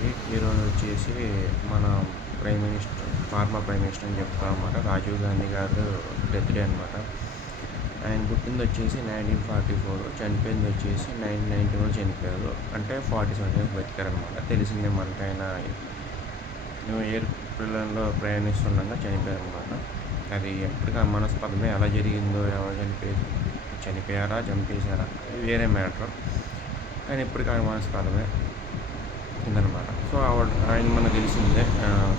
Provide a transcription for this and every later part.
అందరికీ. ఈరోజు వచ్చేసి మన ఫార్మర్ ప్రైమ్ మినిస్టర్ అని చెప్తాం అనమాట. రాజీవ్ గాంధీ గారు డెత్ డే అనమాట. ఆయన పుట్టింది వచ్చేసి 1944, చనిపోయింది వచ్చేసి 1991 చనిపోయారు. అంటే 47 ఇయర్స్ బతికారనమాట. తెలిసిందే మనకి ఆయన ఏరోప్లేన్లో ప్రయాణిస్తుండగా చనిపోయారనమాట. అది ఎప్పటికీ అనుమానాస్పదమే. ఎలా జరిగిందో, ఎవరు చనిపోయారా, చంపేశారా వేరే మ్యాటర్, కానీ ఇప్పటికీ అనుమానాస్పదమే ఉందన్నమాట. సో ఆయన మనకు తెలిసిందే,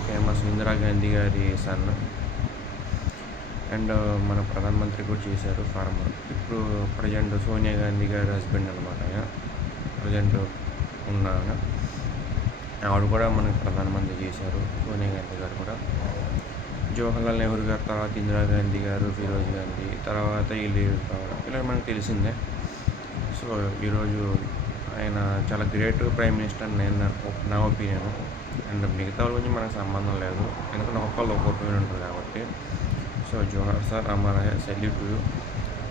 ఫేమస్ ఇందిరాగాంధీ గారి సన్ అండ్ మన ప్రధానమంత్రి కూడా చేశారు ఫార్మర్. ఇప్పుడు ప్రజెంట్ సోనియా గాంధీ గారి హస్బెండ్ అనమాట. ఆయన ప్రజెంట్ ఉన్న ఆవిడ కూడా మనకు ప్రధానమంత్రి చేశారు, సోనియా గాంధీ గారు కూడా. జవహర్లాల్ నెహ్రూ గారు తర్వాత ఇందిరాగాంధీ గారు, ఫిరోజ్ గాంధీ తర్వాత వీళ్ళు కావడం ఇలా మనకు తెలిసిందే. సో ఈరోజు ఆయన చాలా గ్రేట్ ప్రైమ్ మినిస్టర్ నా ఒపీనియన్. అండ్ మిగతా వాళ్ళ గురించి మనకు సంబంధం లేదు, ఎందుకంటే ఒక్కళ్ళు ఒక ఒపీనియన్ ఉంటుంది కాబట్టి. సో జోహార్ సార్, అమర్ సెల్యూట్ టు యూ.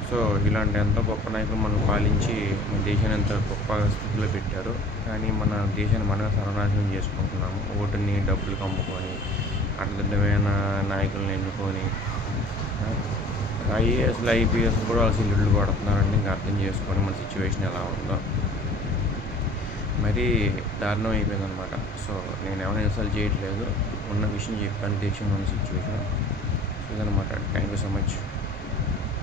సో ఇలాంటి ఎంతో గొప్ప నాయకులు మనం పాలించి మన దేశాన్ని ఎంత గొప్ప స్థితిలో పెట్టారు, కానీ మన దేశాన్ని మనమే సర్వనాశనం చేసుకుంటున్నాము. ఓటుని డబ్బులు అమ్ముకొని అడ్డదిడ్డమైన నాయకులను ఎన్నుకొని ఐఏఎస్లు ఐపీఎస్ కూడా వాళ్ళు సిల్లుళ్ళు కొడుతున్నారండి. ఇంకా అర్థం చేసుకొని మన సిచ్యువేషన్ ఎలా ఉందో మరీ దారుణం అయిపోయిందనమాట. సో నేను ఎవరైనా ఇన్సల్ట్ చేయట్లేదు, ఉన్న విషయం చెప్పాను, దేశంలో ఉన్న సిచ్యువేషన్ ఇదనమాట. Thank you so much.